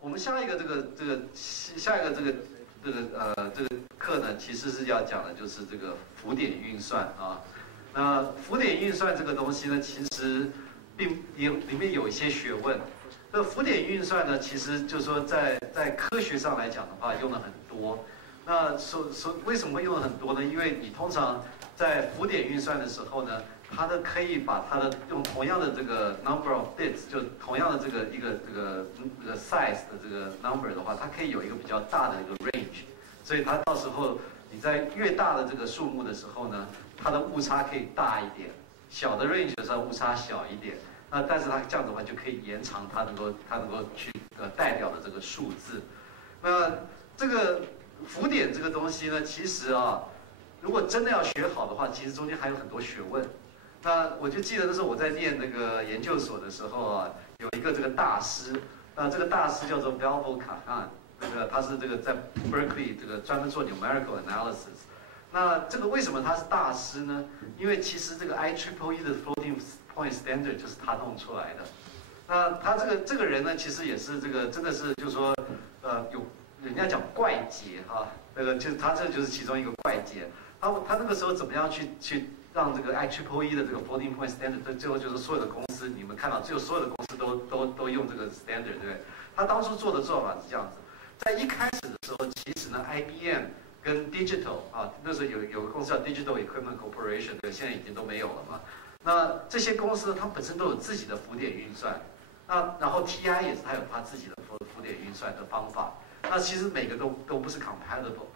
我们下一个下一个这个课呢，其实是要讲的就是这个浮点运算啊。那浮点运算这个东西呢，其实里面有一些学问。这浮点运算呢，其实就是说在科学上来讲的话，用了很多。那为什么会用了很多呢？因为你通常在浮点运算的时候呢，它可以把它的用同样的这个 number of bits， 就同样的这个size 的这个 number 的话，它可以有一个比较大的一个 range， 所以它到时候你在越大的这个数目的时候呢，它的误差可以大一点，小的 range 的时候误差小一点。那但是它这样子的话就可以延长它能够去代表的这个数字。那这个浮点这个东西呢，其实啊，如果真的要学好的话，其实中间还有很多学问。那我就记得那时候我在念那个研究所的时候啊，有一个这个大师，那这个大师叫做 Belleville Cahan， 他是这个在 Berkeley 这个专门做 numerical analysis。那这个为什么他是大师呢？因为其实这个 IEEE 的 floating point standard 就是他弄出来的。那他这个人呢，其实也是这个真的是就是说有人家讲怪杰哈，他这就是其中一个怪杰。他那个时候怎么样去让这个 IEEE 的这个 floating point standard， 最后就是所有的公司，你们看到，最后所有的公司都用这个 standard， 对不对？他当初做法是这样子，在一开始的时候，其实呢 IBM 跟 Digital 啊，那时候有个公司叫 Digital Equipment Corporation， 对，现在已经都没有了嘛。那这些公司它本身都有自己的浮点运算，然后 TI 也是它有它自己的浮点运算的方法。那其实每个都不是 compatible。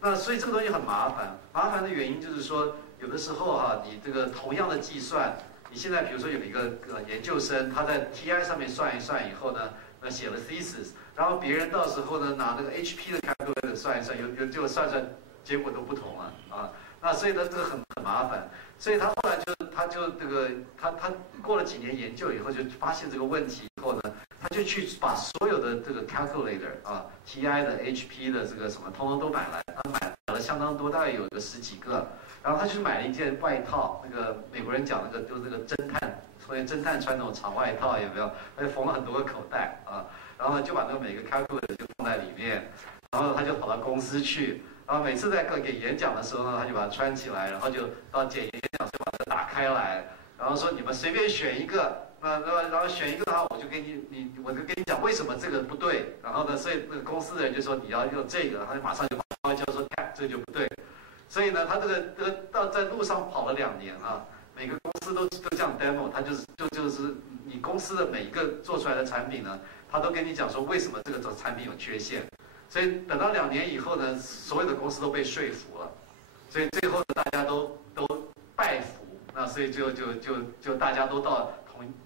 那所以这个东西很麻烦，麻烦的原因就是说，有的时候哈，你这个同样的计算，你现在比如说有一个研究生，他在 TI 上面算一算以后呢，写了 thesis， 然后别人到时候呢拿那个 HP 的 calculator 算一算，结果算结果都不同了啊。那所以呢这个很麻烦，所以他后来他过了几年研究以后，就发现这个问题以后呢，他就去把所有的这个 calculator 啊 ，TI 的、HP 的这个什么，通通都买来，他买了相当多，大概有个10几个。然后他去买了一件外套，那个美国人讲那个就是那个侦探，所以侦探穿那种长外套有没有？他就缝了很多个口袋啊，然后就把那个每个 calculator 就放在里面，然后他就跑到公司去，然后每次在给演讲的时候呢，他就把它穿起来，然后就到演讲就把它打开来，然后说你们随便选一个。然后选一个的话，我就跟你讲为什么这个不对。然后呢，所以那个公司的人就说你要用这个，他就马上就说这就不对。所以呢，他这个在路上跑了2年啊，每个公司都这样 demo， 他就是你公司的每一个做出来的产品呢，他都跟你讲说为什么这个产品有缺陷。所以等到2年以后呢，所有的公司都被说服了，所以最后呢，大家都拜服。那所以就大家都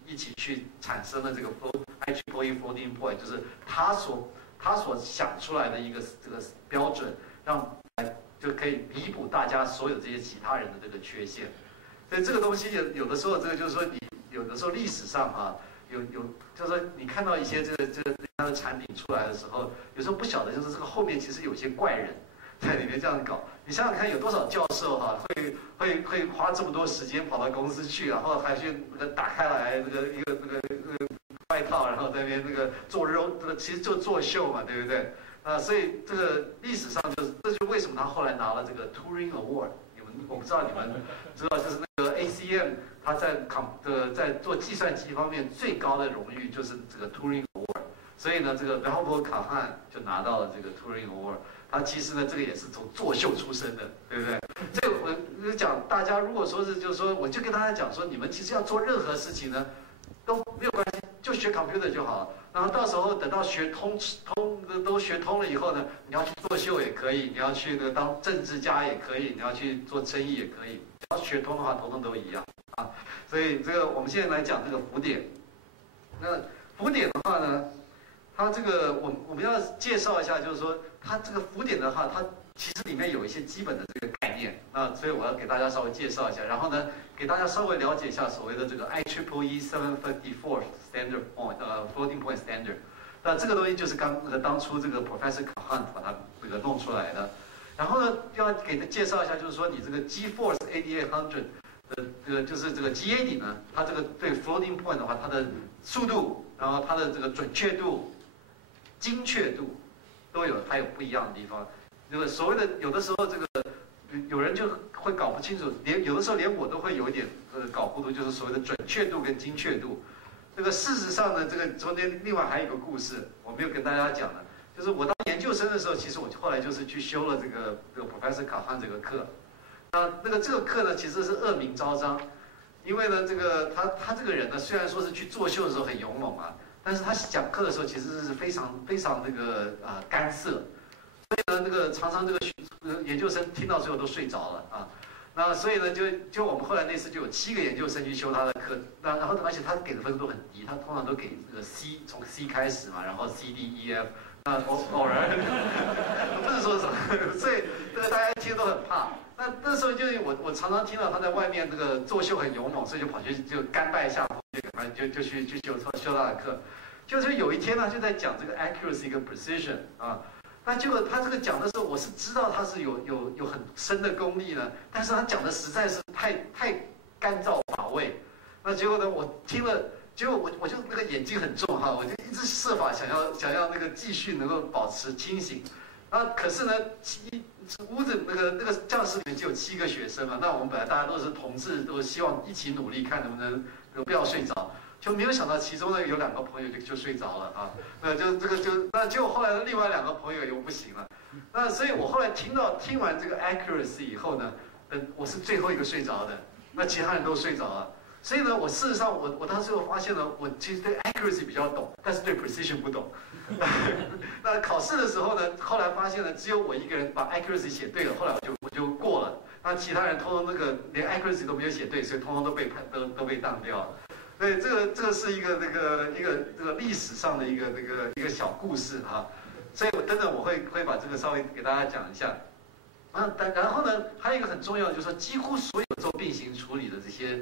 一起去产生了这个 IEEE floating point， 就是他所想出来的一个这个标准，就可以弥补大家所有这些其他人的这个缺陷。所以这个东西有的时候，这个就是说你有的时候历史上啊，就是说你看到一些这个人家的产品出来的时候，有时候不晓得就是这个后面其实有些怪人在里面这样搞。你想想看，有多少教授哈会花这么多时间跑到公司去，然后还去打开来一个外套，然后在那边做其实就作秀嘛，对不对？所以这个历史上这就为什么他后来拿了这个 Turing Award。我不知道你们知道，就是那个 ACM， 他在做计算机方面最高的荣誉就是这个 Turing Award。所以呢，这个 Belleville Cahan 就拿到了这个 Turing Award。他其实呢，这个也是从作秀出身的，对不对？这个我讲大家如果说是，就是说，我就跟大家讲说，你们其实要做任何事情呢，都没有关系，就学 computer 就好了。然后到时候等到都学通了以后呢，你要去作秀也可以，你要去当政治家也可以，你要去做生意也可以，只要学通的话，统统都一样啊。所以这个我们现在来讲这个浮点。那浮点的话呢？它这个我们要介绍一下，就是说它这个浮点的话，它其实里面有一些基本的这个概念啊，所以我要给大家稍微介绍一下，然后呢，给大家稍微了解一下所谓的这个 IEEE 754 standard point floating point standard。那这个东西就是当初这个 Professor Cahan 把它这个弄出来的。然后呢，要给他介绍一下，就是说你这个 G-force 8800的就是这个 G80 呢，它这个对 floating point 的话，它的速度，然后它的这个准确度。精确度还有不一样的地方。这个所谓的有的时候这个有人就会搞不清楚，有的时候连我都会有一点搞糊涂，就是所谓的准确度跟精确度。这个事实上呢，这个中间另外还有一个故事，我没有跟大家讲的，就是我当研究生的时候，其实我后来就是去修了这个 Professor Kahan 这个课。这个课呢，其实是恶名昭彰，因为呢，这个他这个人呢，虽然说是去作秀的时候很勇猛啊，但是他讲课的时候其实是非常非常干涩，所以呢，常常研究生听到最后都睡着了啊。那所以呢，就我们后来那次就有7个研究生去修他的课，然后而且他给的分数都很低，他通常都给这个 C， 从 C 开始嘛，然后 C D E F， 那偶然不是说什么，所以这个大家听都很怕。那时候就是我常常听到他在外面这个作秀很勇猛，所以就跑去就甘拜下风，就去修他的课。就是有一天呢，就在讲这个 accuracy 跟 precision 啊。那结果他这个讲的时候，我是知道他是有很深的功力呢，但是他讲的实在是太干燥乏味。那结果呢，我听了，结果我就那个眼睛很重哈，我就一直设法想要那个继续能够保持清醒。可是呢，屋子那个教室里面就有7个学生嘛，那我们本来大家都是同志，都希望一起努力，看能不能不要睡着。就没有想到其中呢有2个朋友就睡着了啊，那结果后来的另外2个朋友又不行了，那所以我后来听完这个 accuracy 以后呢，我是最后一个睡着的，那其他人都睡着了，所以呢，我事实上我当时又发现了，我其实对 accuracy 比较懂，但是对 precision 不懂。那考试的时候呢，后来发现呢，只有我一个人把 accuracy 写对了，后来我就过了，那其他人通通连 accuracy 都没有写对，所以通通都被当掉了。所以这个是一个历史上的一个小故事哈，所以等等我会把这个稍微给大家讲一下。然后呢，还有一个很重要的就是说，几乎所有做并行处理的这些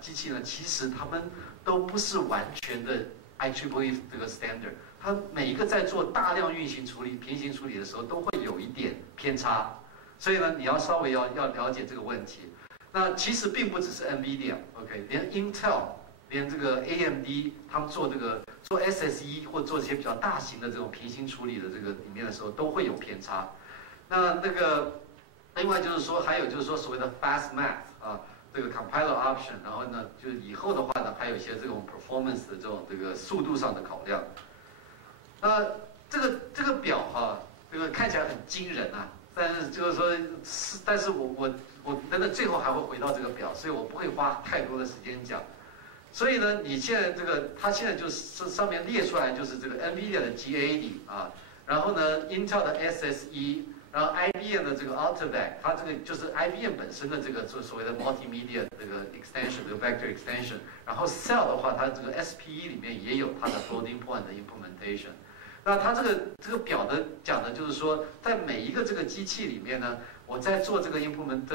机器呢，其实他们都不是完全的 IEEE 这个 standard， 它每一个在做大量运行处理、平行处理的时候，都会有一点偏差，所以呢，你要稍微要了解这个问题。那其实并不只是 NVIDIA，OK， 连 Intel， 连这个 AMD， 他们做SSE 或做这些比较大型的这种平行处理的这个里面的时候，都会有偏差。另外就是说，还有就是说所谓的 fast math 啊，这个 compiler option， 然后呢，就是以后的话呢，还有一些这种 performance 的这个速度上的考量。这个表哈，这个看起来很惊人啊，但是就是说，但是我等等最后还会回到这个表，所以我不会花太多的时间讲。所以呢，你现在它现在就是上面列出来就是这个 NVIDIA 的 G80 啊，然后呢 Intel 的 SSE， 然后 IBM 的这个 Ultraback， 它这个就是 IBM 本身的这个所谓的 multimedia 这个 extension， 这个 vector extension， 然后 Cell 的话，它这个 SPE 里面也有它的 floating point 的 implementation。那它这个表的讲的就是说，在每一个这个机器里面呢，我在做这个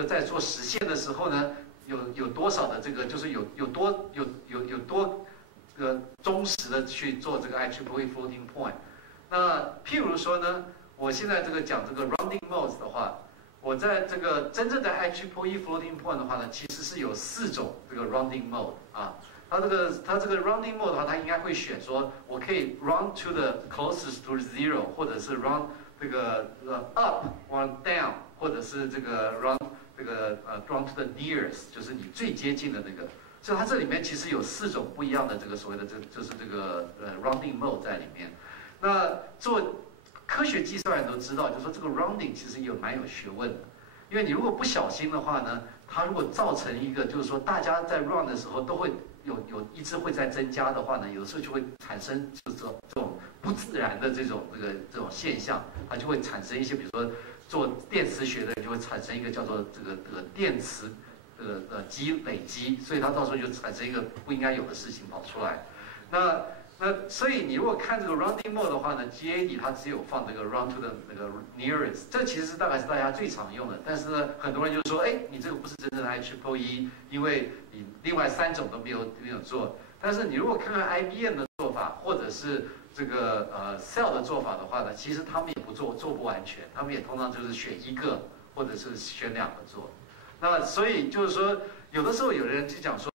在做实现的时候呢，有多少的这个就是有多忠实的去做这个 IEEE floating point。那譬如说呢，我现在讲这个 rounding modes 的话，我在这个真正的 IEEE floating point 的话呢，其实是有4种这个 rounding mode 啊。它这个 rounding mode 的话，它应该会选说，我可以 round to the closest to 0， 或者是 round up or down， 或者是round round to the nearest， 就是你最接近的那个。所以它这里面其实有4种不一样的所谓的就是rounding mode 在里面。那做科学计算人都知道，就是说这个 rounding 其实蛮有学问的，因为你如果不小心的话呢，它如果造成一个就是说大家在 run 的时候都会有一直会在增加的话呢，有时候就会产生这种不自然的这种现象，它就会产生一些，比如说做电磁学的人就会产生一个叫做这个电磁累积，所以它到时候就产生一个不应该有的事情跑出来。那所以你如果看这个 rounding mode 的话呢 ，GAD 它只有放这个 round to the nearest， 这其实大概是大家最常用的。但是呢，很多人就说，哎，你这个不是真正的 IEEE， 因为你另外3种都没有做。但是你如果看看 IBM 的做法，或者是这个Cell 的做法的话呢，其实他们也做不完全，他们也通常就是选1个，或者是选2个做。那所以就是说，有的时候有人就讲说，